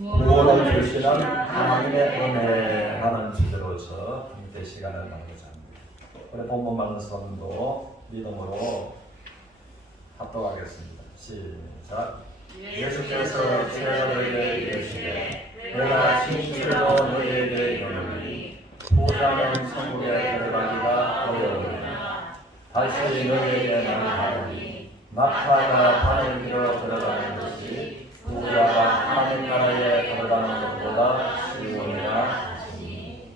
구원을 주시는 하나님의 은혜라는 주제로서 함께 시간을 나누고자 합니다. 우리 본문 말씀도 믿음으로 합독하겠습니다. 시작. 예수께서 제자들에게 이르시되 내가 진실로 너희에게 이르노니 부자는 천국에 들어가기가 어려우리라. 다시 너희에게 말하노니 낙타가 바늘 위로 들어가는 것이 부자가 하나님 나라에 들어가는 것보다 쉬우니라 하시니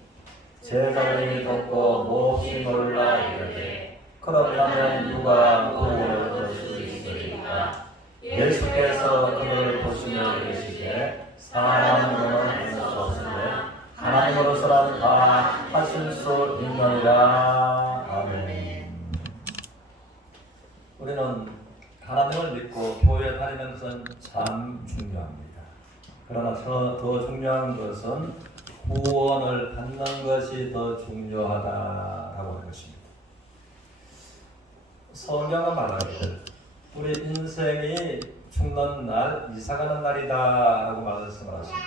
제자들이 듣고 몹시 놀라 이르되 그렇다면 누가 구원을 얻을 수 있으리까? 예수께서 그들을 보시며 이르시되 사람으로는 할 수 없으되 하나님으로서는 다 하실 수 있느니라. 아멘. 우리는 하나님을 믿고 교회에 다니는 것은 참 중요합니다. 그러나 더 중요한 것은 구원을 받는 것이 더 중요하다라고 하는 것입니다. 성경은 말하기를 우리 인생이 죽는 날, 이사가는 날이다라고 말씀하십니다.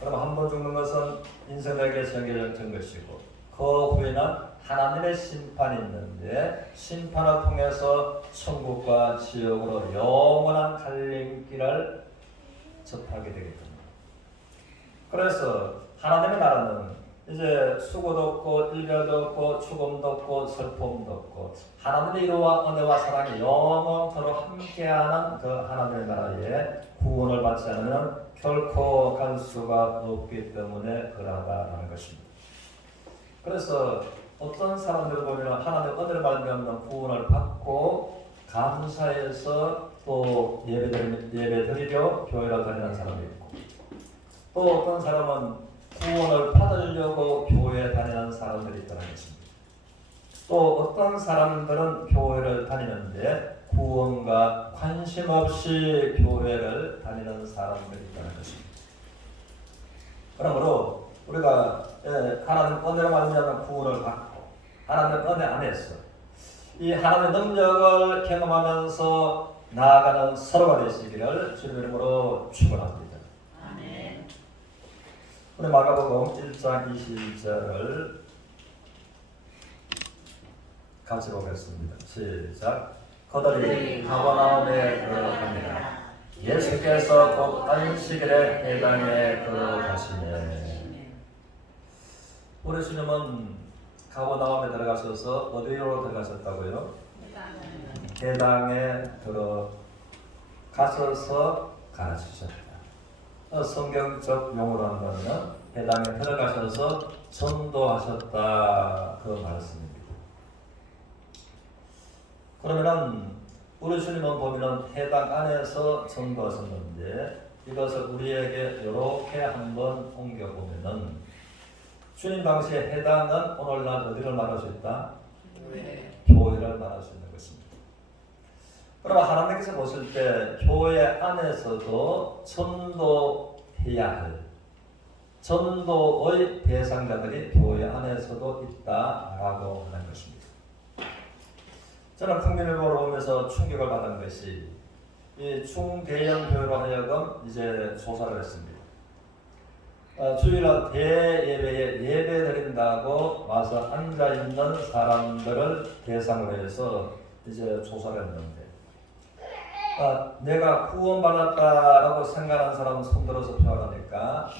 그럼 한 번 죽는 것은 인생에게 정해진 것이고 그 후에는 하나님의 심판이 있는데 심판을 통해서 천국과 지옥으로 영원한 갈림길을 접하게 되기 때문입니다. 그래서 하나님의 나라는 이제 수고도 없고 일별도 없고 죽음도 없고 슬픔도 없고 하나님의 이루와 은혜와 사랑이 영원토록 함께하는 그 하나님의 나라에 구원을 받지 않으면 결코 갈 수가 없기 때문에 그러하다는 것입니다. 그래서 어떤 사람들을 보면 하나님의 은혜를 받으면 구원을 받고 감사해서 또 예배드리려 교회를 다니는 사람이 있고 또 어떤 사람은 구원을 받으려고 교회에 다니는 사람들이 있다는 것입니다. 또 어떤 사람들은 교회를 다니는데 구원과 관심 없이 교회를 다니는 사람들이 있다는 것입니다. 그러므로 우리가 하나님 은혜로 말미암아 구원을 받고 하나님 은혜 안에서 이 하나님의 능력을 경험하면서 나아가는 서로가 되시기를 주님의 이름으로 축원합니다. 아멘. 우리 마가복음 1장 21절을 같이 보겠습니다. 시작. 그들이 가버나움에 들어갑니다. 예수께서 곧 안식일에 회당에 들어가시네. 우리 주님은 가버나움에 들어가셔서 어디로 들어가셨다고요? 회당에 들어가셔서 가르치셨다. 성경적 용어로 한다면 회당에 들어가셔서 전도하셨다 그 말씀입니다. 그러면은 우리 주님은 보면은 회당 안에서 전도하셨는데 이것을 우리에게 이렇게 한번 옮겨 보면은 주님 당시에 회당은 오늘날 어디를 말할 수 있다? 교회를 말할 수 있는 것입니다. 그러면 하나님께서 보실 때 교회 안에서도 전도해야 할 전도의 대상자들이 교회 안에서도 있다라고 하는 것입니다. 저는 풍경일보를 보면서 충격을 받은 것이 이 중대형 교회로 하여금 이제 조사를 했습니다. 주일날 대예배에 예배드린다고 와서 앉아있는 사람들을 대상으로 해서 이제 조사를 했는데 내가 구원받았다라고 생각하는 사람은 손들어서 표현하니까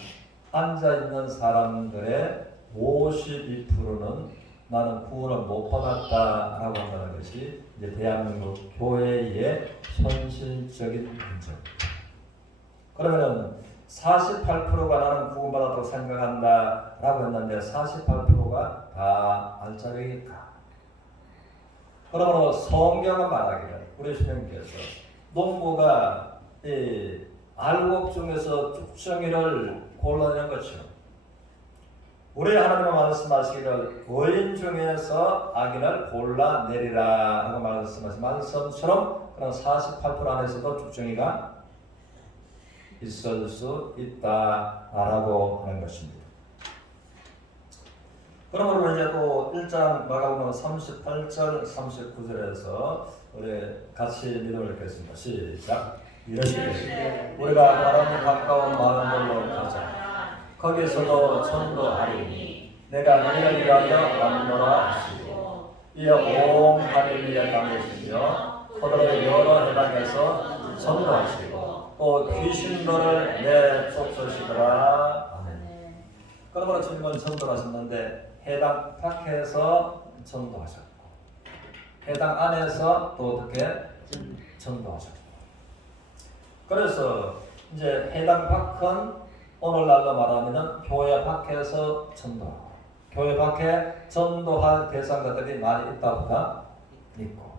앉아있는 사람들의 52%는 나는 구원을 못 받았다라고 한다는 것이 이제 대한민국 교회의 현실적인 문제입니다. 그러면은 48%가 나는 구원받았다고 생각한다라고 했는데 48%가 다 알짜배기일까? 그러므로 성경은 말하기를 우리 주님께서 농부가 이 알곡 중에서 쭉정이를 골라내는 것처럼 우리 하나님은 말씀하시기를 의인 중에서 악인을 골라내리라 하고 말씀하신 말씀처럼 그런 48% 안에서도 쭉정이가 있을 수 있다라고 하는 것입니다. 그러므로 이제 또 1장 마가복음 38절 39절에서 우리 같이 믿음을 읽겠습니다. 시작. 이러시되 우리가 하나님 가까운 마음으로 거기서도 전도하리니 내가 너희를 위하여 왔노라 하시고 이어 온 갈릴리아 땅에서며 포도를 여러 해당에서 전도하시고 또 귀신들을 내쫓으시더라. 아멘. 그러므로 주님은 전도를 하셨는데 해당 밖에서 전도하셨고 해당 안에서 또 어떻게 전도하셨고 그래서 이제 해당 밖은 오늘날로 말하면 교회 밖에서 전도하고 교회 밖에 전도할 대상자들이 많이 있다보다 있고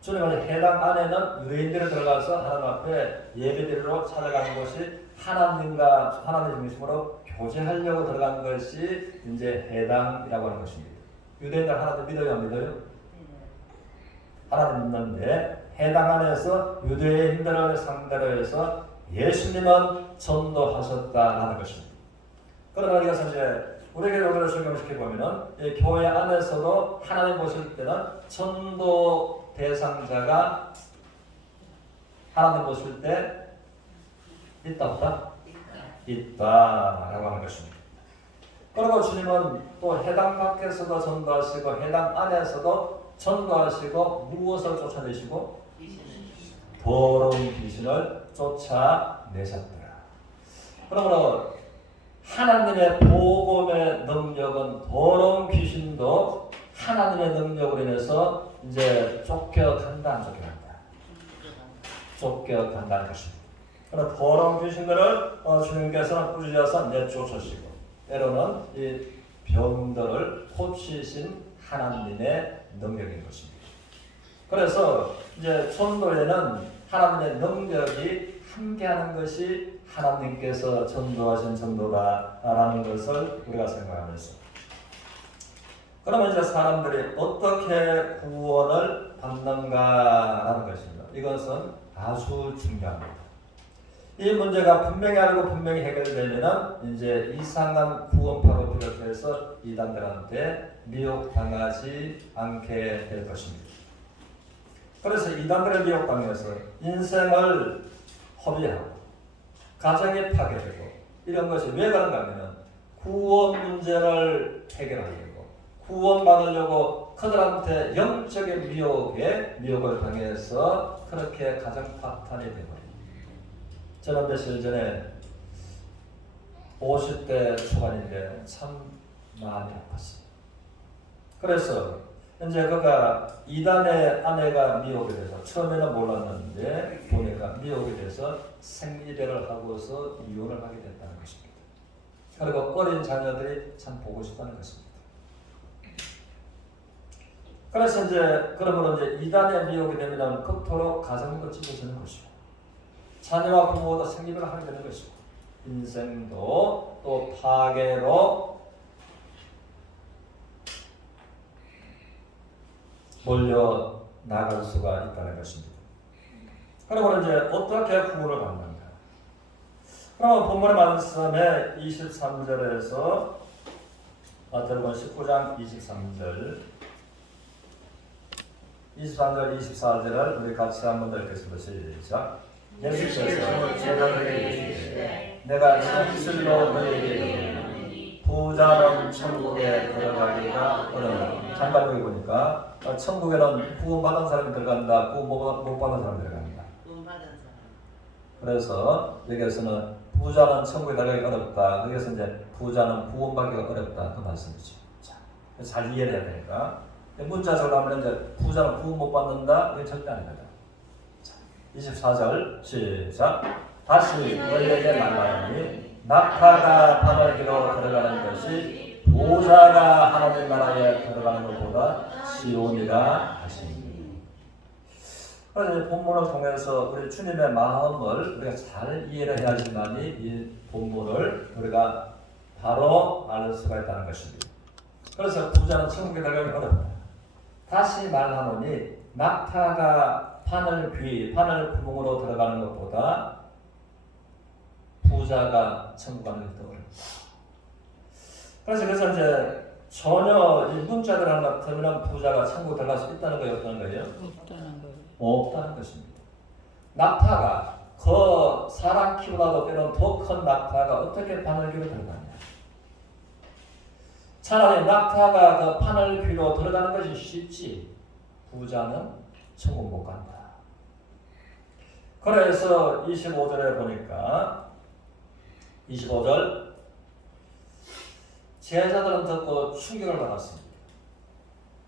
주님은 해당 안에는 유대인들이 들어가서 하나님 앞에 예배드리러 찾아가는 것이 하나님과 하나님 중심으로 교제하려고 들어간 것이 이제 해당이라고 하는 것입니다. 유대인들 하나님 믿어요 안 믿어요? 하나님 믿는데 해당 안에서 유대인들을 상대로 해서 예수님은 전도하셨다라는 것입니다. 그러나 이것은 이제 우리에게 여기를 적용시켜 보면은 교회 안에서도 하나님 보실 때는 전도 대상자가 하나님 보실 때 있다 없다? 있다라고 하는 것입니다. 그리고 주님은 또 해당 밖에서도 전도하시고 해당 안에서도 전도하시고 무엇을 쫓아내시고 더러운 귀신을 쫓아내셨더라. 그러므로 하나님의 복음의 능력은 더러운 귀신도 하나님의 능력으로 인해서 이제 쫓겨간다 안 쫓겨간다? 쫓겨간다는 것입니다. 그러나 더러운 귀신들을 주님께서는 꾸짖어서 내쫓으시고 때로는 이 병들을 고치신 하나님의 능력인 것입니다. 그래서 이제 전도에는 하나님의 능력이 함께하는 것이 하나님께서 전도하신 전도다라는 것을 우리가 생각하면서 그러면 이제 사람들이 어떻게 구원을 받는가라는 것입니다. 이것은 아주 중요합니다. 이 문제가 분명히 알고 분명히 해결되면은 이제 이상한 구원파로 비롯해서 이단들한테 미혹당하지 않게 될 것입니다. 그래서 이단들의 미혹당해서 인생을 허비하고 가정이 파괴되고 이런 것이 왜 그런가 하면 구원 문제를 해결하려고 구원받으려고 그들한테 영적인 미혹을 당해서 그렇게 가정 파탄이 되버립니다. 저는 며칠 전에 50대 초반인데 참 많이 아팠어요. 그래서 이제 그가 이단의 아내가 미혹이 돼서 처음에는 몰랐는데 보니까 미혹이 돼서 생리대를 하고서 이혼을 하게 됐다는 것입니다. 그리고 어린 자녀들이 참 보고 싶다는 것입니다. 그래서 이제 그러므로 이제 이단의 미혹이 되면 극도로 가정도 찢어지는 것이고 자녀와 부모도 생리를 하게 되는 것이고 인생도 또 파괴로 몰려 나갈 수가 있다는 것입니다. 그러면 이제 어떻게 구원을 받는가? 그러면 본문의 말씀에 23절에서 마태복음 19장 23절 24절을 우리 같이 한번 더 읽겠습니다. 시작. 예수께서 제자들에게 이르시되 내가 진실로 너희에게 이르노니 부자는 천국에 들어가기가 어려우니 장반역에 보니까 천국에는 구원받은 사람이 들어간다. 구원 못 받은 사람이 들어간다. 그래서 여기에서는 부자는 천국에 들어가기 어렵다. 여기서 이제 부자는 구원받기가 어렵다. 그 말씀이죠. 자, 잘 이해해야 되니까 문자적으로 하면 이제 부자는 구원 못 받는다. 이게 절대 아닙니다. 24절 시작. 다시 너희에게 말하노니 낙타가 바늘기로 들어가는 것이 부자가 하나님 나라에 들어가는 것보다 쉬우니라 하시니. 그래서 본문을 통해서 우리 주님의 마음을 우리가 잘 이해를 해야지만이 이 본문을 우리가 바로 알 수가 있다는 것입니다. 그래서 부자는 천국에 들어가기 어렵다. 다시 말하노니 낙타가 바늘 구멍으로 들어가는 것보다 부자가 천국 가는 것이 더 어렵다. 그래서 이제 전혀 이 문자들 하나 같으면 부자가 천국 들어갈 수 있다는 거예요, 없다는 거예요? 없다는 것입니다. 낙타가 그 사람 키보다도 때로는 더 큰 낙타가 어떻게 바늘 귀로 들어가냐. 차라리 낙타가 그 바늘 귀로 들어가는 것이 쉽지 부자는 천국 못 간다. 그래서 25절에 보니까 25절 제자들은 듣고 충격을 받았습니다.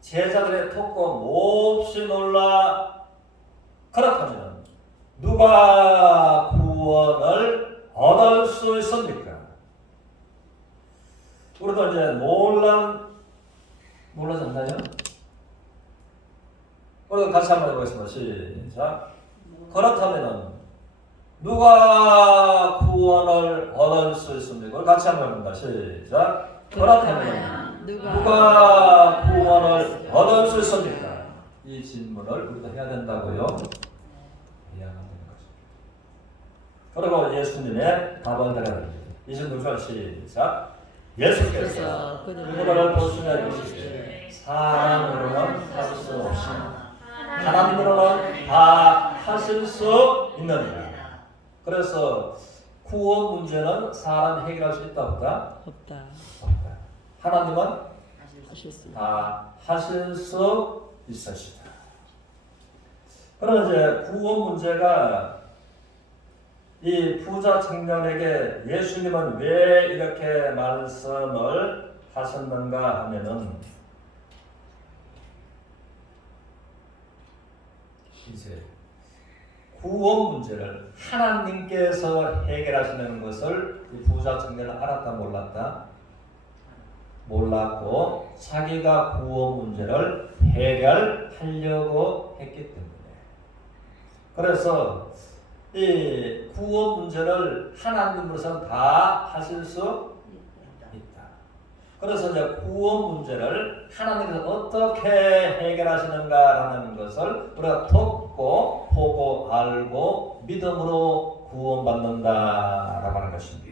제자들의 듣고 몹시 놀라 그렇다면 누가 구원을 얻을 수 있습니까? 우리도 이제 놀라지 않나요? 우리도 같이 한번 해보겠습니다. 시작. 그렇다면 누가 구원을 얻을 수 있습니까? 같이 한번 해봅니다. 시작. 그렇다면 누가 구원을 얻을 수 있습니까? 이 질문을 우리가 해야 된다고요. 해야 하는 것입니다. 그리고 예수님의 답을 드려야 됩니다. 26절 시작. 예수께서 그들을 보시며 이르시되 사람으로는 할 수 없으나 하나님으로는 다 하실 수 있느니라. 그래서 구원 문제는 사람이 해결할 수 있다 없다? 없다. 하나님은 다 하실 수 있으시다. 그럼 이제 구원 문제가 이 부자 청년에게 예수님은 왜 이렇게 말씀을 하셨는가 하면은 이제 구원 문제를 하나님께서 해결하시는 것을 이 부자 청년은 알았다 몰랐다? 몰랐고 자기가 구원 문제를 해결하려고 했기 때문에 그래서 이 구원 문제를 하나님으로서는 다 하실 수 있다. 그래서 이제 구원 문제를 하나님께서 어떻게 해결하시는가라는 것을 우리가 듣고 보고 알고 믿음으로 구원받는다라고 하는 것입니다.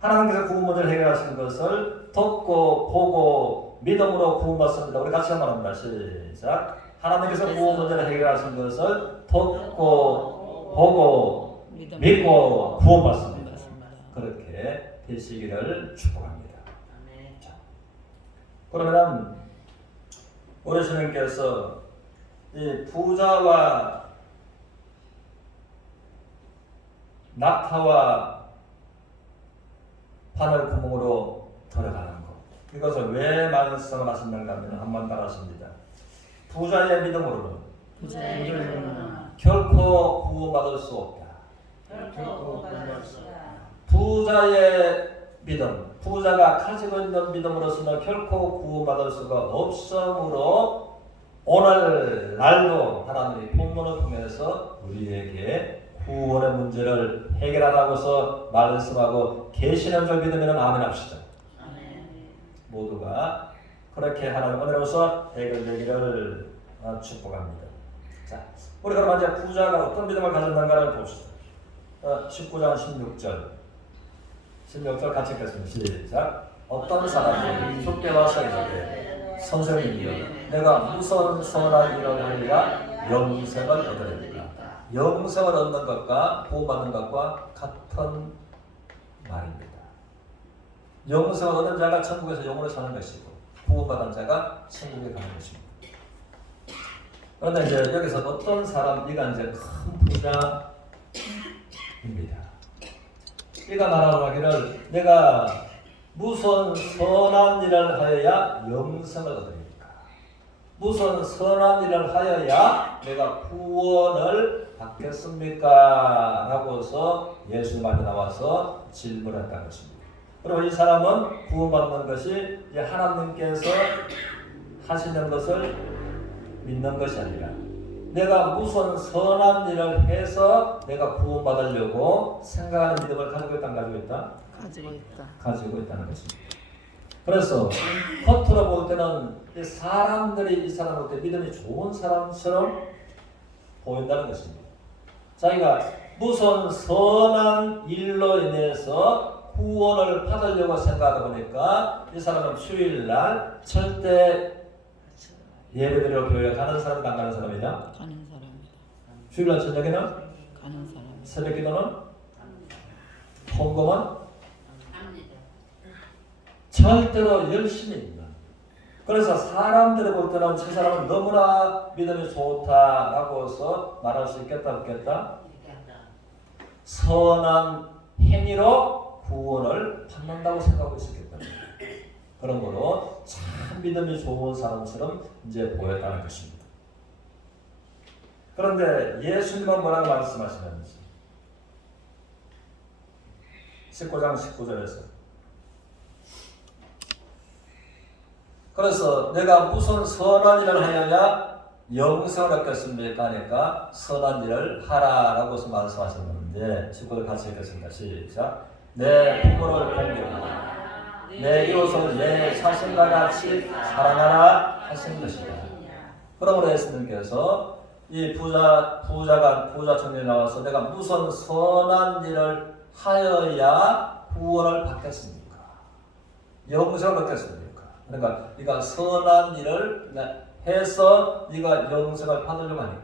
하나님께서 구원 문제를 해결하시는 것을 듣고 보고 믿음으로 구원받습니다. 우리 같이 한번 합니다. 시작. 하나님께서 구원 문제를 해결하신 것을 듣고 보고 믿고 구원받습니다. 그렇게 되시기를 축복합니다. 자, 그러면 우리 주님께서 이 부자와 낙타와 바늘 구멍으로 들어가는 것, 이것을 왜 말씀을 하셨는가 하면 한번 따라하십니다. 부자의 믿음으로는 결코 구원받을 수 없다. 부자의 믿음, 부자가 가지고 있는 믿음으로서는 결코 구원받을 수가 없으므로 오늘 날도 하나님이 본문을 통해서 우리에게 구원의 문제를 해결하라고서 말씀하고 계시는 줄 믿으면 아멘 합시다. 모두가 그렇게 하나님 은혜로서 해결되기를 축복합니다. 자, 우리 그럼 이제 부자가 어떤 믿음을 가졌는가를 봅시다. 19장 16절 같이 읽겠습니다. 시작. 어떤 사람이 주께 와서 이르되 선생님이여 내가 무슨 선한 일을 하리라 영생을 얻으리까. 영생을 얻는 것과 구원받는 것과 같은 말입니다. 영생을 얻는 자가 천국에서 영원히 사는 것이고 구원받은 자가 천국에 가는 것입니다. 그런데 이제 여기서 어떤 사람, 이가 이제 큰 부자입니다. 이가 말하기를 내가 무슨 선한 일을 하여야 영생을 얻으리까? 무슨 선한 일을 하여야 내가 구원을 받겠습니까? 라고서 예수님 앞에 나와서 질문했다는 것입니다. 그리고 이 사람은 구원받는 것이 하나님께서 하시는 것을 믿는 것이 아니라 내가 무슨 선한 일을 해서 내가 구원받으려고 생각하는 믿음을 가지고 있다, 가지고 있다? 가지고 있다는 것입니다. 그래서 겉으로 볼 때는 이 사람들이 이 사람을 볼 때 믿음이 좋은 사람처럼 보인다는 것입니다. 자기가 무슨 선한 일로 인해서 구원을 받으려고 생각하다 보니까 이 사람은 주일날 절대 예배드리러 교회 가는 사람이 안 가는 사람이냐? 가는 사람이다. 주일날 저녁에는 가는 사람. 새벽 기도는 헌금은 절대로 열심히 있는. 그래서 사람들이 볼 때는 저 사람은 너무나 믿음이 좋다라고 해서 말할 수 있겠다 없겠다? 선한 행위로 구원을 받는다고 생각하고 있었겠다. 그러므로 참 믿음이 좋은 사람처럼 이제 보였다는 것입니다. 그런데 예수님은 뭐라고 말씀하시는지 19장 19절에서 그래서 내가 무슨 선한 일을 하여야 영생을 얻겠습니까? 하니까 선한 일을 하라라고 해서 말씀하셨는데 19절 같이 읽겠습니다. 시작. 내 부모를 공경하라. 내 이웃을 내 자신과 같이 사랑하라 하신 것이다. 그러므로 예수님께서 이 부자 청년이 나와서 내가 무슨 선한 일을 하여야 구원을 받겠습니까? 영생을 얻겠습니까? 그러니까 네가 선한 일을 해서 네가 영생을 받으려고 하니까.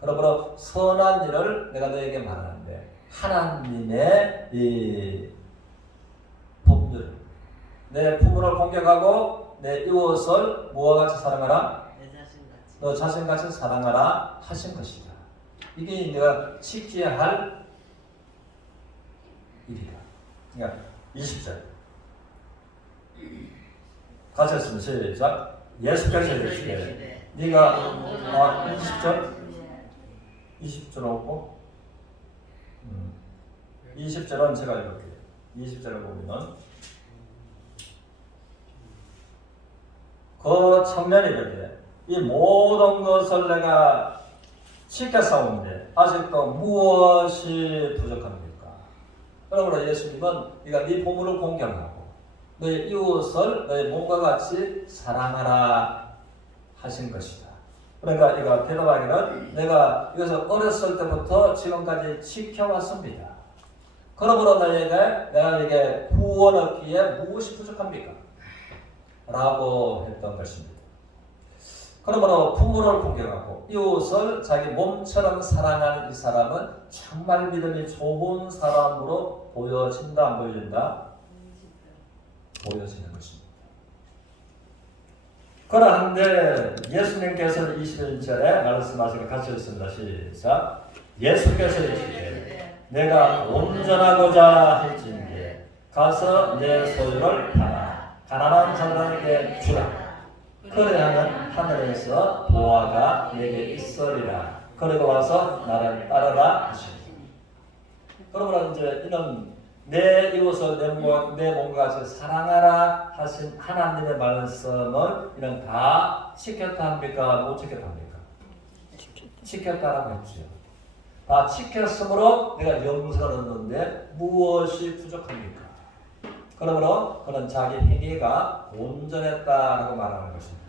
그러므로 선한 일을 내가 너에게 말하는데 하나님의 이 법률, 내 부모를 공경하고 내 이웃을 무엇과 같이 사랑하라? 너 자신같이 사랑하라 하신 것이다. 이게 내가 지켜야 할 일이다. 그러니까 20절 같이 했습니다. 시작. 예수께서 이르시되 네가 20절 없고 20절은 제가 읽을게요. 20절을 보면 그 청년이 이르되 이 모든 것을 내가 지켰사온데 아직도 무엇이 부족합니까? 그러므로 예수님은 네가 네 부모를 공경하고 너의 이웃을 너의 몸과 같이 사랑하라 하신 것이다. 그러니까 네가 대답하기는 내가 이것을 어렸을 때부터 지금까지 지켜왔습니다. 그러므로 내가 구원 얻기에 무엇이 부족합니까? 라고 했던 것입니다. 그러므로 부모를 공경하고 이웃을 자기 몸처럼 사랑하는 이 사람은 정말 믿음이 좋은 사람으로 보여진다 안 보여진다? 보여지는 것입니다. 그런데 예수님께서 21절에 말씀하시고 같이 읽습니다. 시작. 예수께서 이르시되 내가 온전하고자 할진대 가서 내 소유를 팔아 가난한 자들에게 주라. 그래야면 하늘에서 보화가 내게 있으리라. 그리고 와서 나를 따르라 하시니. 그러므로 이제 이는 내 이웃을 내 몸과 같이 사랑하라 하신 하나님의 말씀을 이는 다 지켰다 합니까? 못 지켰다 합니까? 지켰다라고 했죠. 다 지켰으므로 내가 영생을 얻는데 무엇이 부족합니까? 그러므로 그는 자기 행위가 온전했다라고 말하는 것입니다.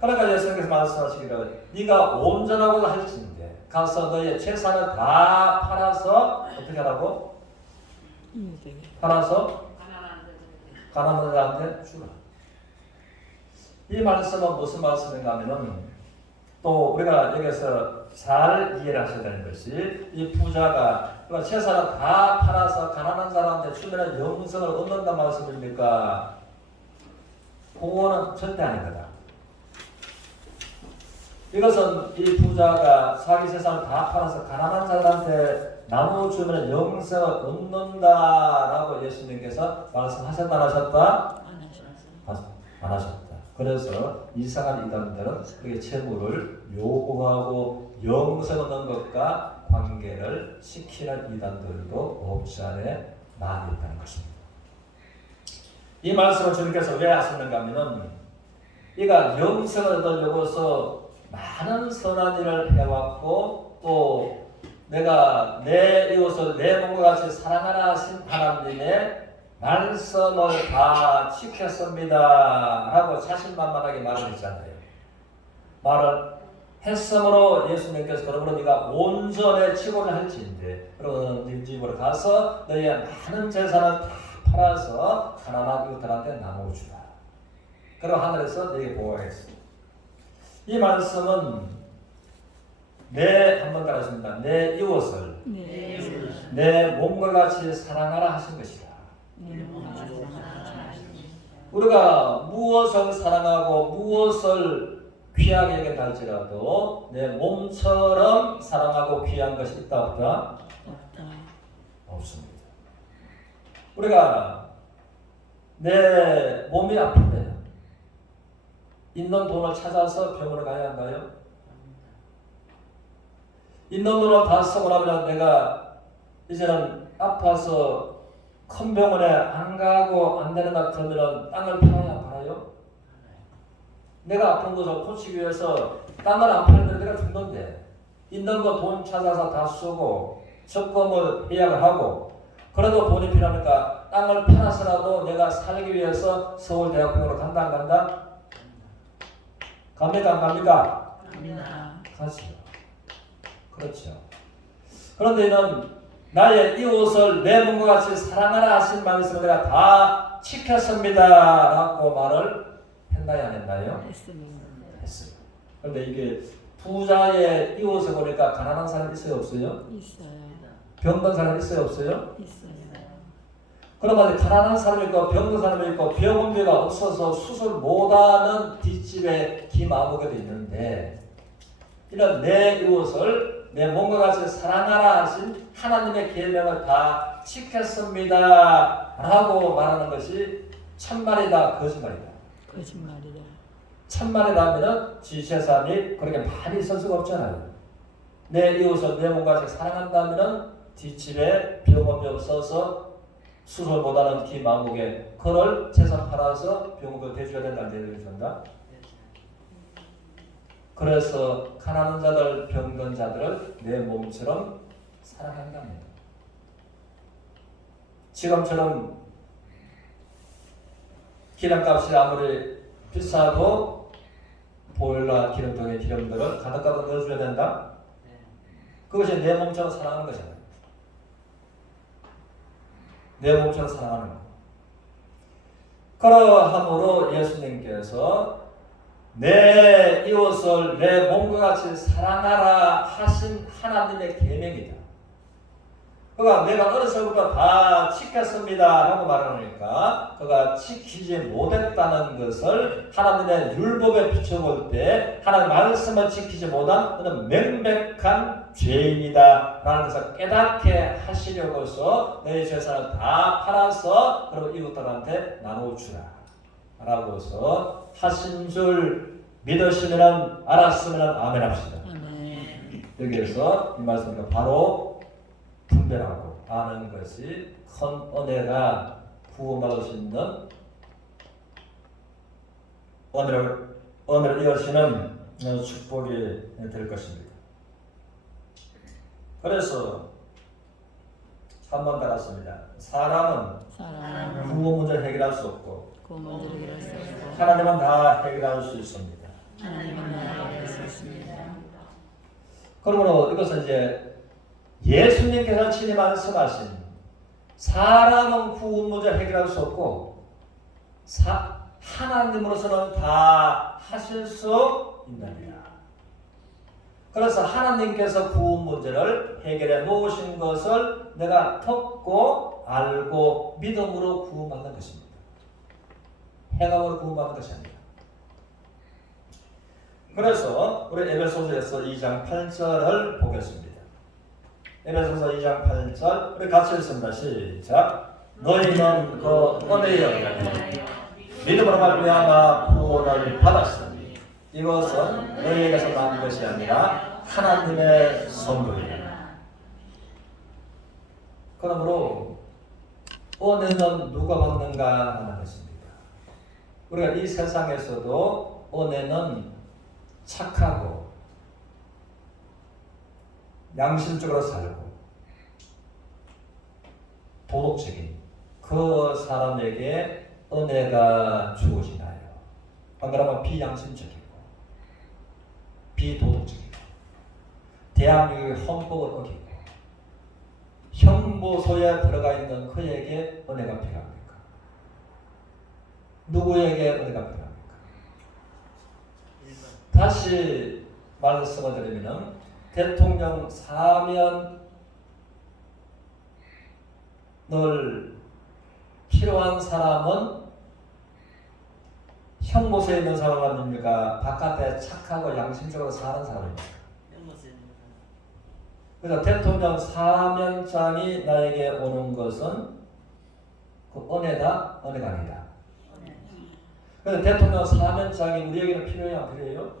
그러니까 예수님께서 말씀하시기를 네가 온전하고 할진대 가서 너의 재산을 다 팔아서 어떻게 하라고? 팔아서 가난한 자한테 주라. 이 말씀은 무슨 말씀인가 하면은 또 우리가 여기서 잘 이해를 하셔야 되는 것이 이 부자가 재산을 다 팔아서 가난한 사람한테 주면 영생을 얻는다는 말씀입니까? 그거는 절대 아닙니다. 이것은 이 부자가 자기 재산을 다 팔아서 가난한 사람한테 나눠주면 영생을 얻는다라고 예수님께서 말씀하셨다 안 하셨다? 안 하셨다. 그래서 이상한 이단들은 그렇게 재물을 요구하고 영생 얻는 것과 관계를 시키는 이단들도 없지 않아 많이 있다는 것입니다. 이 말씀을 주님께서 왜 하셨는가 하면 이가 영생을 얻으려고 해서 많은 선한 일을 해왔고 또 내가 내 이웃을 내 몸과 같이 사랑하라 하신 하나님의 말씀을 다 지켰습니다 하고 자신만만하게 말을 했잖아요. 말을 했으므로 예수님께서 그러므로 네가 온전해지고를 할지인데 그러면 네 집으로 가서 너의 많은 재산을 다 팔아서 가난한 이웃들한테 나눠주라. 그럼 하늘에서 너에게 보호하겠습니다. 이 말씀은 한번 따라하십니다. 내 이웃을 내 몸과 같이 사랑하라 하신 것이다. 우리가 무엇을 사랑하고 무엇을 귀하게 여긴다 할지라도 내 몸처럼 사랑하고 귀한 것이 있다 없다? 없습니다. 우리가 내 몸이 아픈데 있는 돈을 찾아서 병원에 가야 한가요? 있는 돈을 다 쓰고 나면 내가 이제는 아파서 큰 병원에 안 가고 안 되는가 그러면 땅을 팔아야 안 팔아요? 내가 아픈 것을 고치기 위해서 땅을 안 팔면 내가 죽는데 있는 거 돈 찾아서 다 쓰고 적금을 예약을 하고 그래도 돈이 필요하니까 땅을 팔아서라도 내가 살기 위해서 서울대학병원으로 간다 안 간다? 갑니까 안 갑니까? 가죠. 그렇죠. 그런데 이는 나의 이웃을 내 몸과 같이 사랑하라 하신 말씀을 내가 다 지켰습니다 라고 말을 했나요 안 했나요? 했습니다. 했습니다. 그런데 이게 부자의 이웃을 보니까 가난한 사람 있어요 없어요? 있어요. 병든 사람 있어요 없어요? 있어요. 그러면 가난한 사람이 있고 병든 사람이 있고 병원비가 없어서 수술 못하는 뒷집에 김아무개도 있는데 이런 내 이웃을 내 몸과 같이 사랑하라 하신 하나님의 계명을 다 지켰습니다 라고 말하는 것이 참말이다 거짓말이다? 거짓말이다. 참말이라면 지체사람이 그렇게 많이 있을 수가 없잖아요. 내 이웃을 내 몸과 같이 사랑한다면 뒷집에 병원비 없어서 수술 못하는 김아무개 그를 재산 팔아서 병원비를 대줘야 된다는 얘기를 준다. 그래서 가난한 자들, 병든 자들을 내 몸처럼 사랑한답니다. 지금처럼 기름값이 아무리 비싸도 보일러 기름통에 기름들을 가득가득 넣어줘야 된다. 그것이 내 몸처럼 사랑하는 거잖아요. 내 몸처럼 사랑하는 거. 그러함으로 예수님께서 내 이웃을 내 몸과 같이 사랑하라 하신 하나님의 계명이다. 그가 내가 어려서부터 다 지켰습니다 라고 말하니까 그가 지키지 못했다는 것을 하나님의 율법에 비춰볼 때 하나님의 말씀을 지키지 못한 그는 명백한 죄인이다 라는 것을 깨닫게 하시려고서 내 재산을 다 팔아서 그리고 이웃들한테 나눠주라 라고서 하신 줄 믿으시면 알았으면 아멘 합시다. 여기에서 이 말씀이 바로 분별하고 아는 것이 큰 은혜가 구원받을 수 있는 은혜를 이어지는 축복이 될 것입니다. 그래서 한번 따랐습니다. 사람은 구원 문제를 해결할 수 없고 하나님은 다 해결할 수 있습니다. 그러므로 이것은 이제 예수님께서 친히 말씀하신 사람은 구원 문제를 해결할 수 없고 하나님으로서는 다 하실 수 있느니라. 그래서 하나님께서 구원 문제를 해결해 놓으신 것을 내가 듣고 알고 믿음으로 구원받는 것입니다. 행함으로 구원받는 것이 아닙니다. 그래서 우리 에베소서에서 2장 8절을 보겠습니다. 에베소서 2장 8절 우리 같이 읽습니다. 시작. 너희는 그 은혜에 믿음으로 말미암아 구원을 받았으니 이것은 너희에게서 난 것이 아니라 하나님의 선물이라. 그러므로 은혜는 누가 받는가 하는 것입니다. 우리가 이 세상에서도 은혜는 착하고 양심적으로 살고 도덕적인 그 사람에게 은혜가 주어지나요? 안 그러면 비양심적이고 비도덕적이고 대한민국의 헌법을 어기고 형보소에 들어가 있는 그에게 은혜가 필요합니까? 누구에게 은혜가 필요합니까? 다시 말씀을 드리면 대통령 사면을 필요한 사람은 형무소에 있는 사람입니까? 바깥에 착하고 양심적으로 사는 사람입니까? 그래서 대통령 사면장이 나에게 오는 것은 그 은혜다, 은혜가 아니다. 그래서 대통령 사면장이 우리에게는 필요해요, 안 필요해요?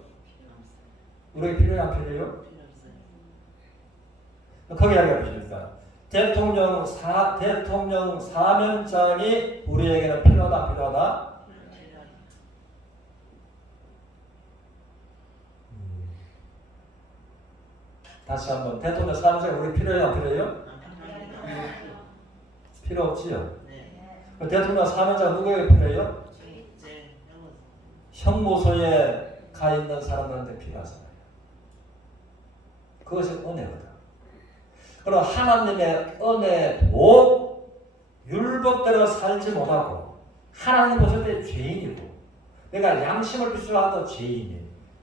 우리에게 필요해요, 안 필요해요? 거기 이야기해 보십니까? 대통령 사면장이 우리에게는 필요하다, 안 필요하다? 다시 한번 대통령 사면장이 우리 필요해요, 안 필요해요? 필요 없지요. 대통령 사면장 누구에게 필요해요? 형무소에 가 있는 사람들한테 필요하잖아요. 그것이 은혜거든. 그럼 하나님의 은혜도 율법대로 살지 못하고 하나님 보실 때 죄인이고 내가 양심을 비추어도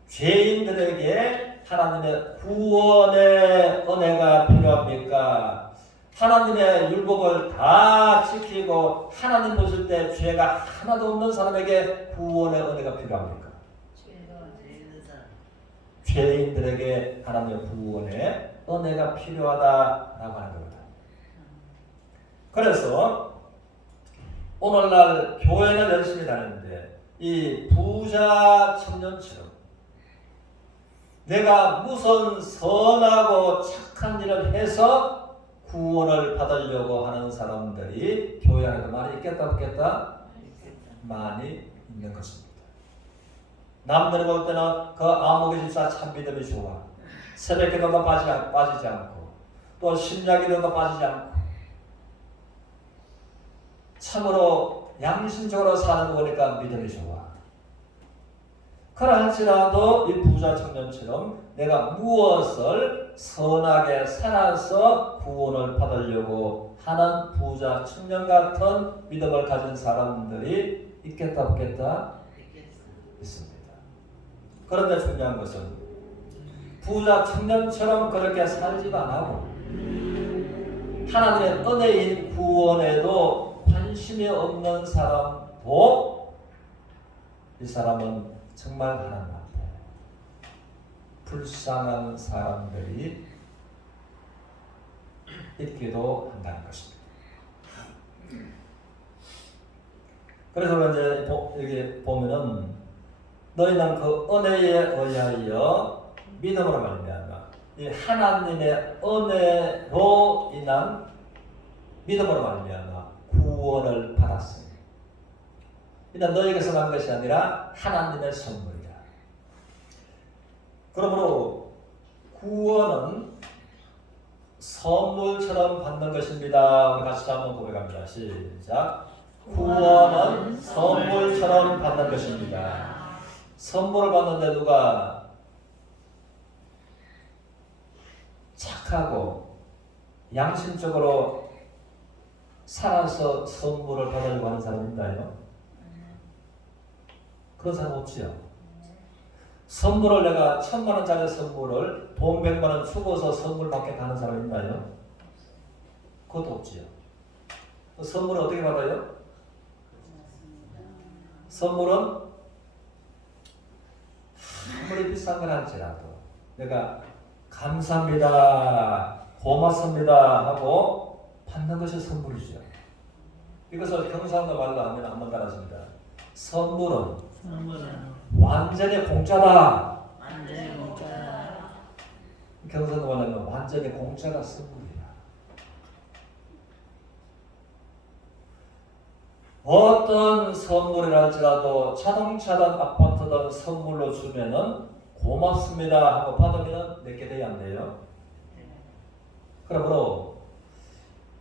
죄인들에게 하나님의 구원의 은혜가 필요합니까? 하나님의 율법을 다 지키고 하나님 보실 때 죄가 하나도 없는 사람에게 구원의 은혜가 필요합니까? 죄인들에게 하나님의 구원의 은혜가 필요하다라고 하는 겁니다. 그래서 오늘날 교회는 열심히 다니는데 이 부자 청년처럼 내가 무슨 선하고 착한 일을 해서 구원을 받으려고 하는 사람들이 교회 안에도 많이 있겠다 없겠다? 많이 있는 것입니다. 남들이 볼 때는 그 아무개 집사 참 믿음이 좋아. 새벽 기도도 빠지지 않고 또 심야 기도도 빠지지 않고 참으로 양심적으로 사는 거 보니까 믿음이 좋아. 그러할지라도 이 부자 청년처럼 내가 무엇을 선하게 살아서 구원을 받으려고 하는 부자 청년 같은 믿음을 가진 사람들이 있겠다 없겠다? 있습니다. 그런데 중요한 것은 부자 청년처럼 그렇게 살지도 않고 하나님의 은혜인 구원에도 관심이 없는 사람도 이 사람은 정말 하나님 앞에 불쌍한 사람들이 있기도 한다는 것입니다. 그래서 이제 여기 보면은 너희는 그 은혜에 의하여 믿음으로 말미암아 이 하나님의 은혜로 인한 믿음으로 말미암아 구원을 받았습니다. 일단 너에게서 난 것이 아니라 하나님의 선물이다. 그러므로 구원은 선물처럼 받는 것입니다. 우리 같이 한번 고백합니다. 시작. 구원은 선물처럼 받는 것입니다. 선물을 받는데 누가 착하고 양심적으로 살아서 선물을 받으려고 하는 사람 있나요? 그런 사람 없지요. 선물을 내가 1000만원짜리 선물을 돈 100만원 주고서 선물 받게 가는 사람 있나요? 그것도 없지요. 선물을 어떻게 받아요? 선물은 아무리 비싼 건 할지라도 내가 감사합니다, 고맙습니다 하고 받는 것이 선물이죠. 이것을 경상도 말로 하면 한번 따라하십니다. 선물은 완전히 공짜다. 경상도 말로 하면 완전히 공짜가 선물이야. 어떤 선물이랄지라도 자동차든 아파트든 선물로 주면은 고맙습니다 하고 받으면 내게 돼야 안 돼요? 그러므로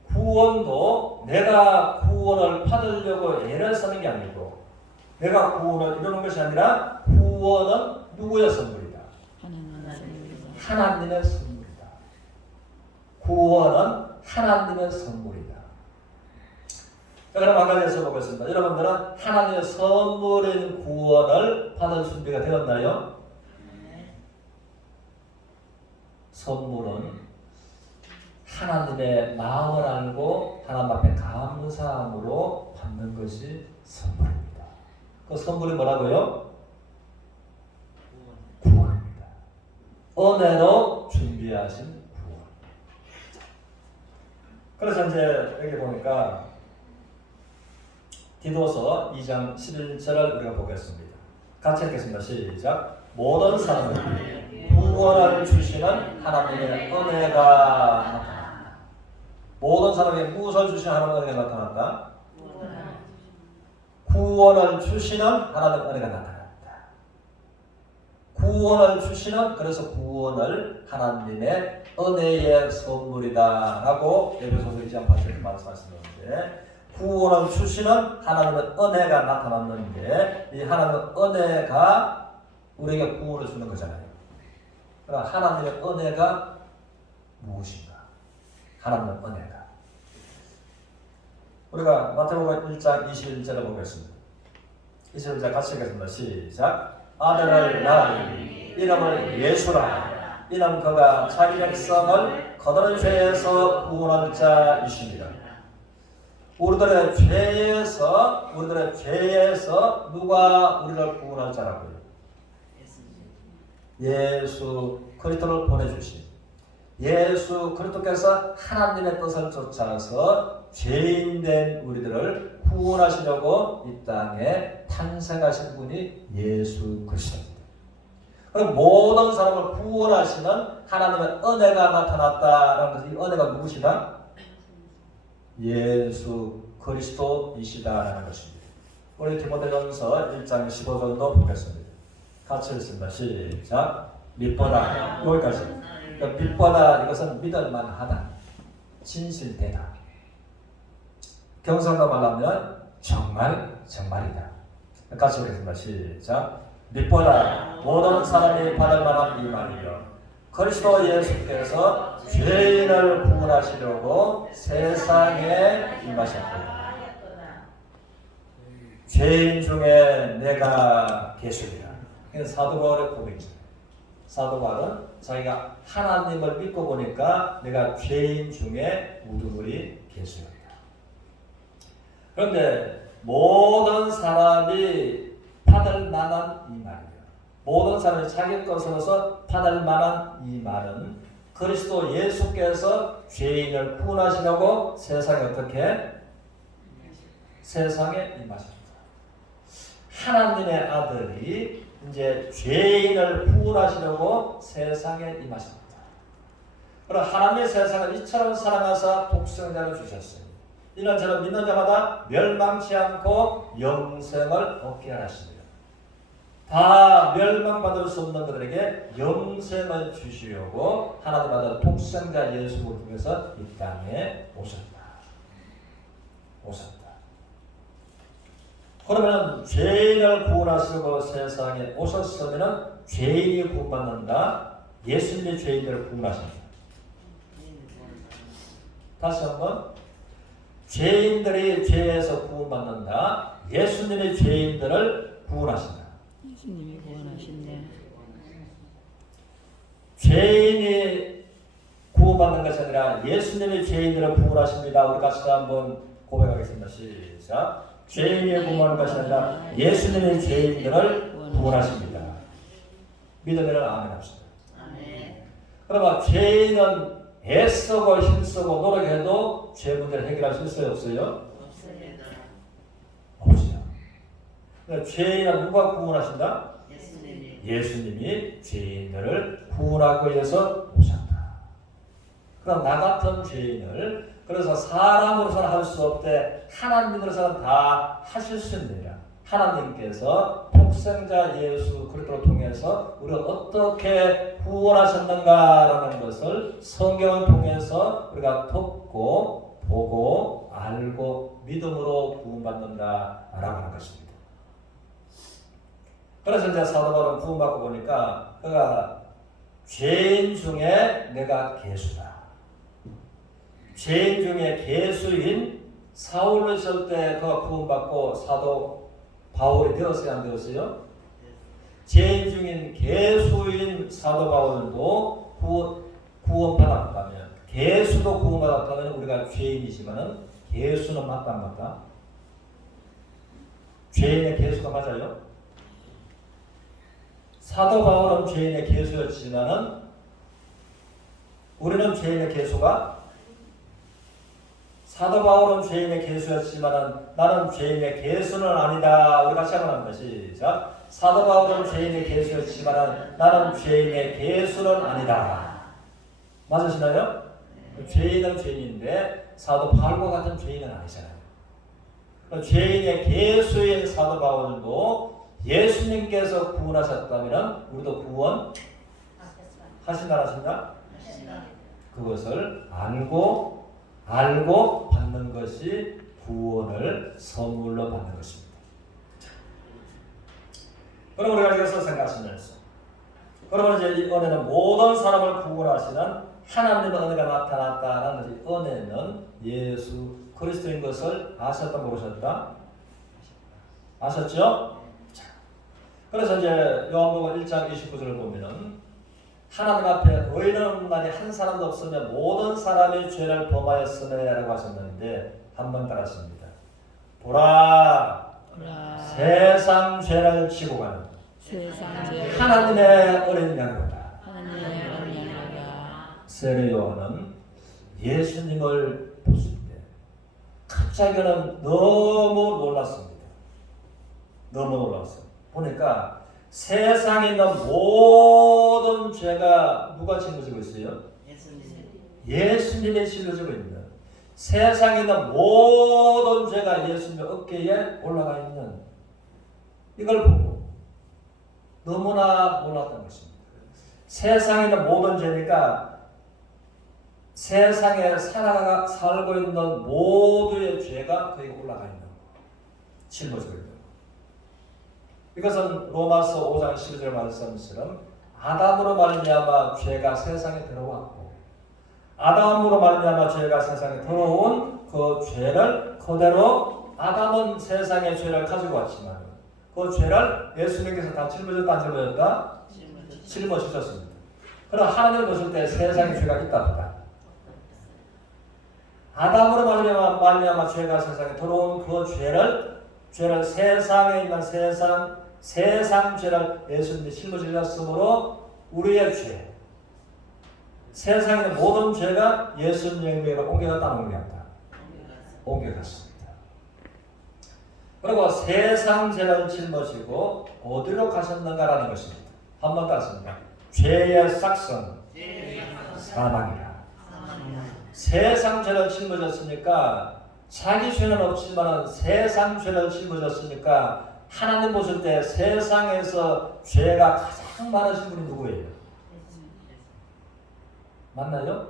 구원도 내가 구원을 받으려고 애를 쓰는 게 아니고 내가 구원을 이루는 것이 아니라 구원은 누구의 선물이다? 하나님의 선물이다. 구원은 하나님의 선물이다. 자, 그럼 한 가지 여쭤보겠습니다. 여러분들은 하나님의 선물인 구원을 받을 준비가 되었나요? 선물은 하나님의 마음을 알고 하나님 앞에 감사함으로 받는 것이 선물입니다. 그 선물이 뭐라고요? 구원입니다. 은혜로 준비하신 구원. 그래서 이제 여기 보니까 디도서 2장 11절을 우리가 보겠습니다. 같이 읽겠습니다. 시작. 모든 사람에게 구원을 주시는 하나님의 은혜가 나타났다. 모든 사람에게 무엇을 주시는 하나님의 은혜가 나타났다? 구원을 주시는 하나님의 은혜가 나타났다. 구원을 주시는, 그래서 구원을 하나님의 은혜의 선물이다 라고 에베소서 2장 8절에 말씀하시는데, 구원을 주시는 하나님의 은혜가 나타났는데 이 하나님의 은혜가 우리에게 구원을 주는 거잖아요. 그러니까 하나님의 은혜가 무엇인가? 하나님의 은혜가 우리가 마태복음 1장 21절을 보겠습니다. 21절 같이 읽겠습니다. 시작. 아들을 낳으니 이름을 예수라. 이는 그가 자기 백성을 거드는 죄에서 구원할 자이십니다. 우리들의 죄에서 누가 우리를 구원할 자라고요? 예수 그리스도를 보내주신 예수 그리스도께서 하나님의 뜻을 쫓아서 죄인된 우리들을 구원하시려고 이 땅에 탄생하신 분이 예수 그리스도입니다. 그럼 모든 사람을 구원하시는 하나님의 은혜가 나타났다라는 것은 이 은혜가 누구시다? 예수 그리스도이시다라는 것입니다. 우리 디모데전서 1장 15절도 보겠습니다. 같이 읽습니다. 시작. 믿보다 여기까지. 믿보다 이것은 믿을만하다, 진실되다. 경상도 말하면 정말이다. 같이 읽겠습니다. 시작. 믿보다 모든 사람이 받을 만한 이 말이요 그리스도 예수께서 죄인을 구원하시려고 세상에 임하셨다. 죄인 중에 내가 계수리라. 사도 바울의 고백이죠. 사도 바울은 자기가 하나님을 믿고 보니까 내가 죄인 중에 우두머리 계수였다. 그런데 모든 사람이 받을 만한 이 말이에요. 모든 사람이 자기 것으로서 받을 만한 이 말은 그리스도 예수께서 죄인을 구원하시려고 세상에 어떻게? 세상에 임하셨다. 하나님의 아들이 이제 죄인을 구원하시려고 세상에 임하셨다. 그럼 하나님의 세상을 이처럼 사랑하사 독생자를 주셨어요. 이는 저는 믿는 자마다 멸망치 않고 영생을 얻게 하십니다. 다 멸망받을 수 없는 그들에게 영생을 주시려고 하나님 아들 독생자 예수를 통해서 이 땅에 오셨다. 그러면 죄인을 구원하시고 세상에 오셨으면 죄인이 구원받는다. 예수님이 죄인들을 구원하신다. 다시 한번. 죄인들이 죄에서 구원받는다. 예수님이 죄인들을 구원하신다. 예수님이 구원하신네. 죄인이 구원받는 것이 아니라 예수님이 죄인들을 구원하십니다. 우리 같이 한번 고백하겠습니다. 시작. 죄인이 구원하는 것이 아니라 예수님이 죄인들을 구원하십니다. 믿으면 아멘 합시다. 그러면 죄인은 애쓰고 힘쓰고 노력해도 죄 문제를 해결할 수 있어요? 없어요? 없어요. 그러니까 죄인은 누가 구원하신다? 예수님이 죄인들을 구원하기 위해서 오셨다. 그럼 나 같은 죄인을 그래서 사람으로서는 할 수 없되 하나님으로서는 다 하실 수 있느냐. 하나님께서 독생자 예수 그리스도를 통해서 우리가 어떻게 구원하셨는가라는 것을 성경을 통해서 우리가 듣고 보고 알고 믿음으로 구원받는다라고 하는 것입니다. 그래서 이제 사도 바울은 구원받고 보니까 그가 죄인 중에 내가 계수다. 죄인 중에 계수인 사울로 있을 때 그가 구원받고 사도 바울이 되었어요? 안 되었어요? 죄인 중인 계수인 사도 바울도 구원받았다면, 개수도 구원받았다면 우리가 죄인이지만은 개수는 맞다 안 맞다? 죄인의 개수가 맞아요? 사도 바울은 죄인의 개수였지만은 우리는 죄인의 개수가 사도 바울은 죄인의 개수였지만은 나는 죄인의 개수는 아니다. 우리 같이 한번 합니다. 시작. 사도 바울은 죄인의 개수였지만은 나는 죄인의 개수는 아니다. 맞으시나요? 죄인은 죄인인데 사도 바울과 같은 죄인은 아니잖아요. 죄인의 개수인 사도 바울도 예수님께서 구원하셨다면 우리도 구원 하신다 하신다? 그것을 알고 받는 것이 구원을 선물로 받는 것입니다. 그럼 우리가 여기서 생각하시면서 그러면 이제 이 은혜는 모든 사람을 구원하시는 하나님의 은혜가 나타났다는 것이 은혜는 예수 그리스도인 것을 아셨다 모르셨다? 아셨죠? 자, 그래서 이제 요한복음 1장 29절을 보면은 하나님 앞에 의인 없는 날이 한 사람도 없으며 모든 사람이 죄를 범하였으며라고 하셨는데 한 번 따라하십니다. 보라 세상 죄를 지고 가는 하나님의 어린 양이로다. 세례 요한은 예수님을 보실 때 갑자기는 너무 놀랐습니다. 너무 놀랐어요. 보니까 세상에 있는 모든 죄가 누가 짊어지고 있어요? 예수님이 짊어지고 있는 세상에 있는 모든 죄가 예수님의 어깨에 올라가 있는 이걸 보고 너무나 놀랐던 것입니다. 세상에 있는 모든 죄니까 세상에 살고 있는 모두의 죄가 거기에 올라가 있는 거. 짊어지고 있는 거. 이것은 로마서 5장 12절 말씀처럼 아담으로 말미암아 죄가 세상에 들어왔고 아담으로 말미암아 죄가 세상에 들어온 그 죄를 그대로 아담은 세상의 죄를 가지고 왔지만 그 죄를 예수님께서 다 짊어졌다 안 짊어졌다? 짊어지셨습니다. 그럼 하나님을 보실 때 세상에 죄가 있다 없다? 아담으로 말미암아 죄가 세상에 들어온 그 죄를 세상에 있는 세상 죄를 예수님이 짊어지셨으므로 우리의 죄, 세상에 있는 모든 죄가 예수님에게로 옮겨갔다 안 옮겨갔다? 옮겨갔습니다. 그리고 세상 죄를 짊어지고 어디로 가셨는가라는 것입니다. 한 번 더 했습니다. 죄의 싹성, 사망이라. 세상 죄를 짊어졌으니까 자기 죄는 없지만 세상 죄를 짊어졌으니까 하나님 보실 때 세상에서 죄가 가장 많으신 분이 누구예요? 맞나요?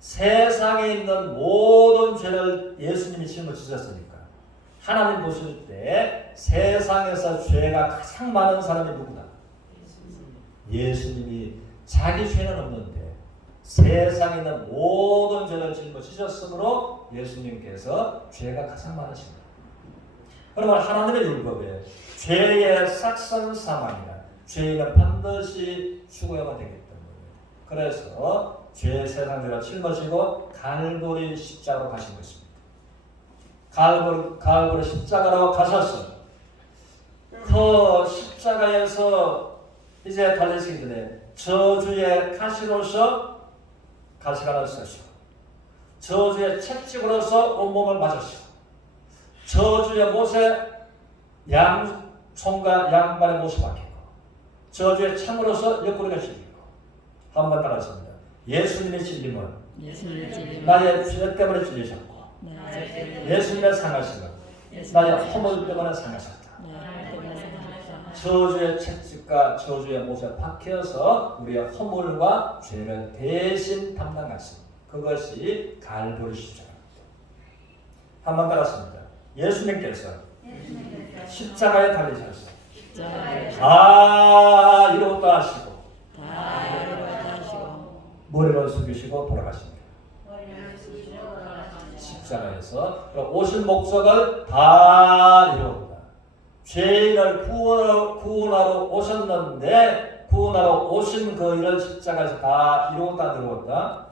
세상에 있는 모든 죄를 예수님이 짊어지셨으니까 하나님 보실 때 세상에서 죄가 가장 많은 사람이 누구다? 예수님이 자기 죄는 없는데 세상에 있는 모든 죄를 짊어지셨으므로 예수님께서 죄가 가장 많으십니다. 그러면 하나님의 율법에 죄의 싹성 사망이라 죄인은 반드시 죽어야만 되기 때문에 그래서 죄의 세상 죄를 짊어지고 갈보리 십자가로 가신 것입니다. 갈보리 십자가로 가셔서 그 십자가에서 이제 달리시기 전에 저주의 가시로서 가시관을 쓰시고 저주의 채찍으로서 온몸을 맞으시고 저주의 못에 양손과 양발의 못이 박히고 저주의 창으로서 옆구리가 찔리고 한번 따라했습니다. 예수님의 찔림은 나의 죄 때문에 찔리셨고 예수님의 상하심은 나의 허물 때문에 상하셨다. 저주의 채찍과 저주의 못에 박혀서 우리의 허물과 죄를 대신 담당하신 그것이 갈보리 십자가입니다. 한번 따랐습니다. 예수님께서 십자가에 달리셔서 다 이루었다 하시고 머리를 숙이시고 돌아가십니다. 십자가에서 오신 목적을 다 이루었다. 죄인을 구원하러 오셨는데 구원하러 오신 그 일을 십자가에서 다 이루었다 안 이루었다?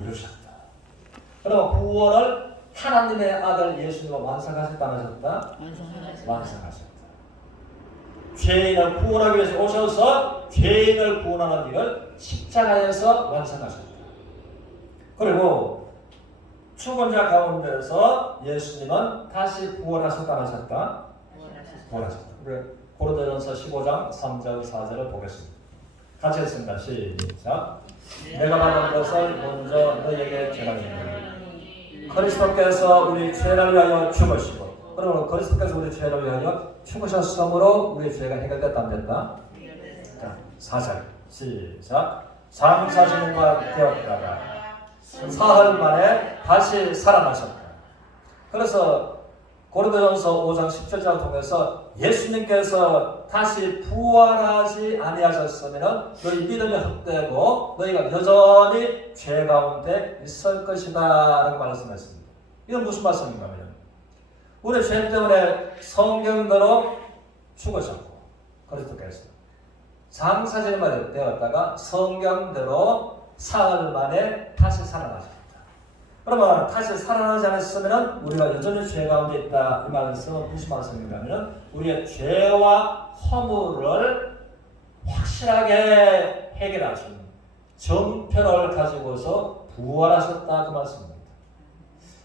이루셨다. 그럼 구원을 하나님의 아들 예수님과 완성하셨다 안 하셨다? 완성하셨다. 죄인을 구원하기 위해서 오셔서 죄인을 구원하는 일을 십자가에서 완성하셨다. 그리고 죽은 자 가운데서 예수님은 다시 부활하셨다 안 하셨다? 부활하셨다. 우리 고린도전서 15장 3절 4절을 보겠습니다. 같이 했습니다. 시작. 내가 받은 것을 먼저 너에게 전하노니 그리스도께서 우리 죄를 위하여 죽으시고, 그러면 그리스도께서 우리 죄를 위하여 죽으셨으므로 우리 죄가 해결됐다 안 됐다? 자, 4절 시작. 장사진과 되었다가 사흘 만에 다시 살아나셨다. 그래서 고린도전서 5장 17절을 통해서 예수님께서 다시 부활하지 아니하셨으면 너희 믿음이 헛되고 너희가 여전히 죄 가운데 있을 것이다 라고 말씀하셨습니다. 이건 무슨 말씀인가 하면 우리 죄 때문에 성경대로 죽으셨고 그리스도께서 장사제만 되었다가 성경대로 사흘 만에 다시 살아나셨다. 그러면 다시 살아나지 않았으면 우리가 여전히 죄 가운데 있다. 이 말씀은 무슨 말씀인가 하면 우리의 죄와 허물을 확실하게 해결하신 정표를 가지고서 부활하셨다 그 말씀입니다.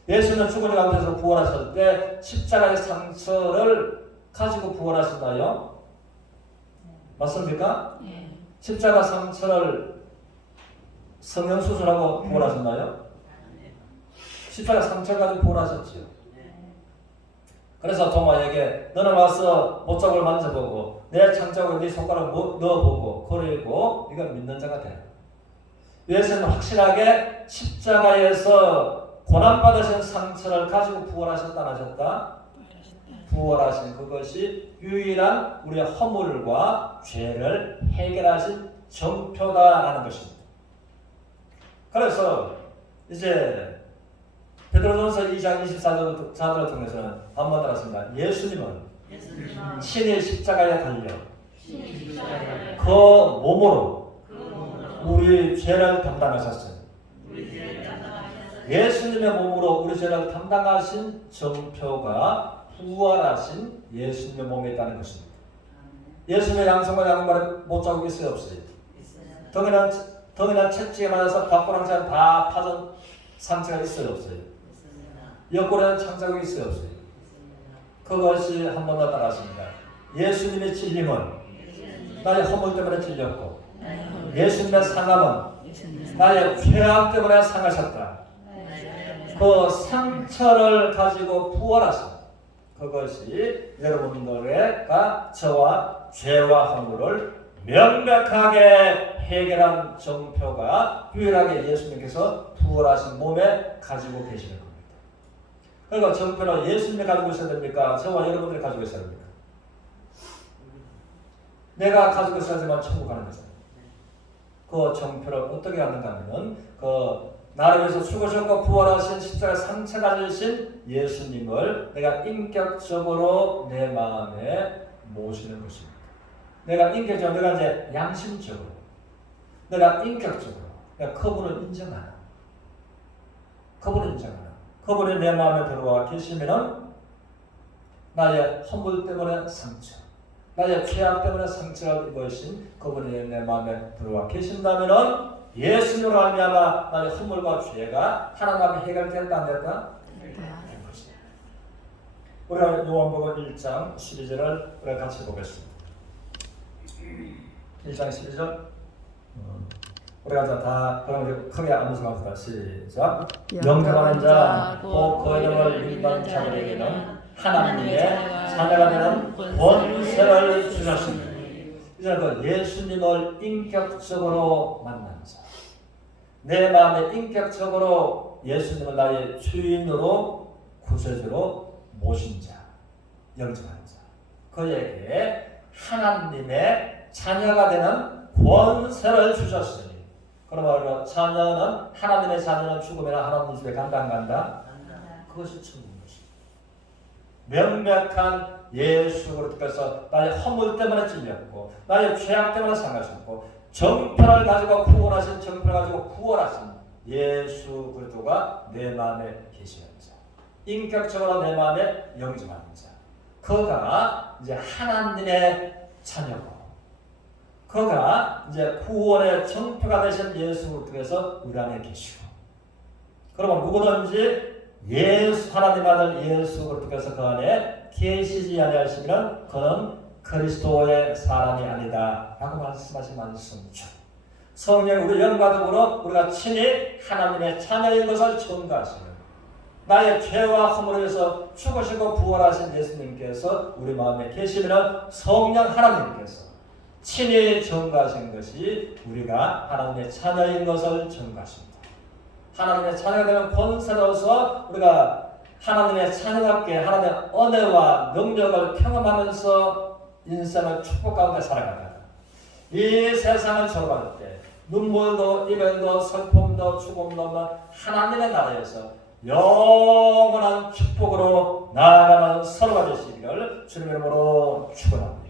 예수는 죽은 가운데서 부활하실 때 십자가의 상처를 가지고 부활하셨나요? 맞습니까? 십자가 상처를 성형수술하고 부활하셨나요? 십자가 상처 가지고 부활하셨지요. 그래서 도마에게 너는 와서 못자국을 만져보고 내 창자국에 네 손가락을 넣어보고 그리고 네가 믿는 자가 돼. 예수는 확실하게 십자가에서 고난받으신 상처를 가지고 부활하셨다 안 하셨다? 부활하신 그것이 유일한 우리의 허물과 죄를 해결하신 정표다라는 것입니다. 그래서 이제 베드로전서 2장 24절을 통해서는 한번 들었습니다. 예수님은 친히 십자가에 달려 그 몸으로 우리 죄를 담당하셨어요. 예수님의 몸으로 우리 죄를 담당하신 정표가 부활하신 예수님의 몸에 있다는 것입니다. 예수님의 양손과 양발에 못자국이 있어요 없어요? 덩이나 채찍에 맞아서 곽고랑처럼 다 파진 상처가 있어요 없어요? 옆구리에는 창자국이 있어요 없어요? 그것이 한 번 더 따라하십니다. 예수님의 찔림은 나의 허물 때문에 찔렸고 예수님의 상함은 나의 죄악 때문에 상하셨다. 그 상처를 가지고 부활하신 그것이 여러분들과 저와 죄와 허물을 명백하게 해결한 정표가 유일하게 예수님께서 부활하신 몸에 가지고 계시는 겁니다. 그러니까 정표는 예수님이 가지고 있어야 됩니까? 저와 여러분들이 가지고 있어야 됩니까? 내가 가지고 있어야지만 천국 가는 거잖아요. 그 정표를 어떻게 하는가 하면 나를 위해서 죽으셨고 부활하신 십자가 상처 가지신 예수님을 내가 인격적으로 내 마음에 모시는 것입니다. 내가 인격적으로, 내가 이제 양심적으로, 내가 인격적으로, 내가 그분을 인정하나, 그분이 내 마음에 들어와 계시면은 나의 허물 때문에 상처, 나의 죄악 때문에 상처를 입으신 그분이 내 마음에 들어와 계신다면은 예수님으로 말미암아 나의 허물과 죄가 하나님 앞에 해결됐다 안 됐다? 된 것입니다. 우리가 요한복음 1장 12절을 우리가 같이 보겠습니다. 1장 12절 우리가 다 그럼 우리 크게 암송합시다. 시작. 영접하는 자 또 그 이름을 믿는 자들에게는 하나님의 자녀가 되는 권세를 주셨습니다. 이제 그 예수님을 인격적으로 만난 자, 내 마음에 인격적으로 예수님을 나의 주인으로 구세주로 모신 자, 영접한 자, 그에게 하나님의 자녀가 되는 권세를 주셨으니, 그러므로 자녀는 하나님의 자녀는 죽으면 하나님 집에 간다 안 간다? 그것이 천국인 것입니다. 명백한 예수 그리스도께서 나의 허물 때문에 찔렸고 나의 죄악 때문에 상하셨고 정편을 가지고 구원하신 정편을 가지고 구원하신 예수 그리스도가 내 마음에 계시는 자, 인격적으로 내 마음에 영접하는 자, 그가 이제 하나님의 자녀고, 그가 이제 구원의 정표가 되신 예수 그리스도께서 우리 안에 계시고, 그러면 누구든지 예수 하나님 아들 예수 그리스도께서 그 안에 계시지 아니하시면 그는 그리스도의 사람이 아니다라고 말씀하신 말씀이죠. 성령 우리 영과 더불어 우리가 친히 하나님의 자녀인 것을 증거하시는 나의 죄와 허물을 위해서 죽으시고 부활하신 예수님께서 우리 마음에 계시면 성령 하나님께서 친히 증거하신 것이 우리가 하나님의 자녀인 것을 증거하십니다. 하나님의 자녀가 되면 권세로서 우리가 하나님의 자녀답게 하나님의 은혜와 능력을 경험하면서 인생을 축복 가운데 살아가다 이 세상을 졸업할 때 눈물도 이별도 슬픔도 죽음도 없는 하나님의 나라에서 영원한 축복으로 나아가는 서로가 되시기를 주님의 이름으로 축원합니다.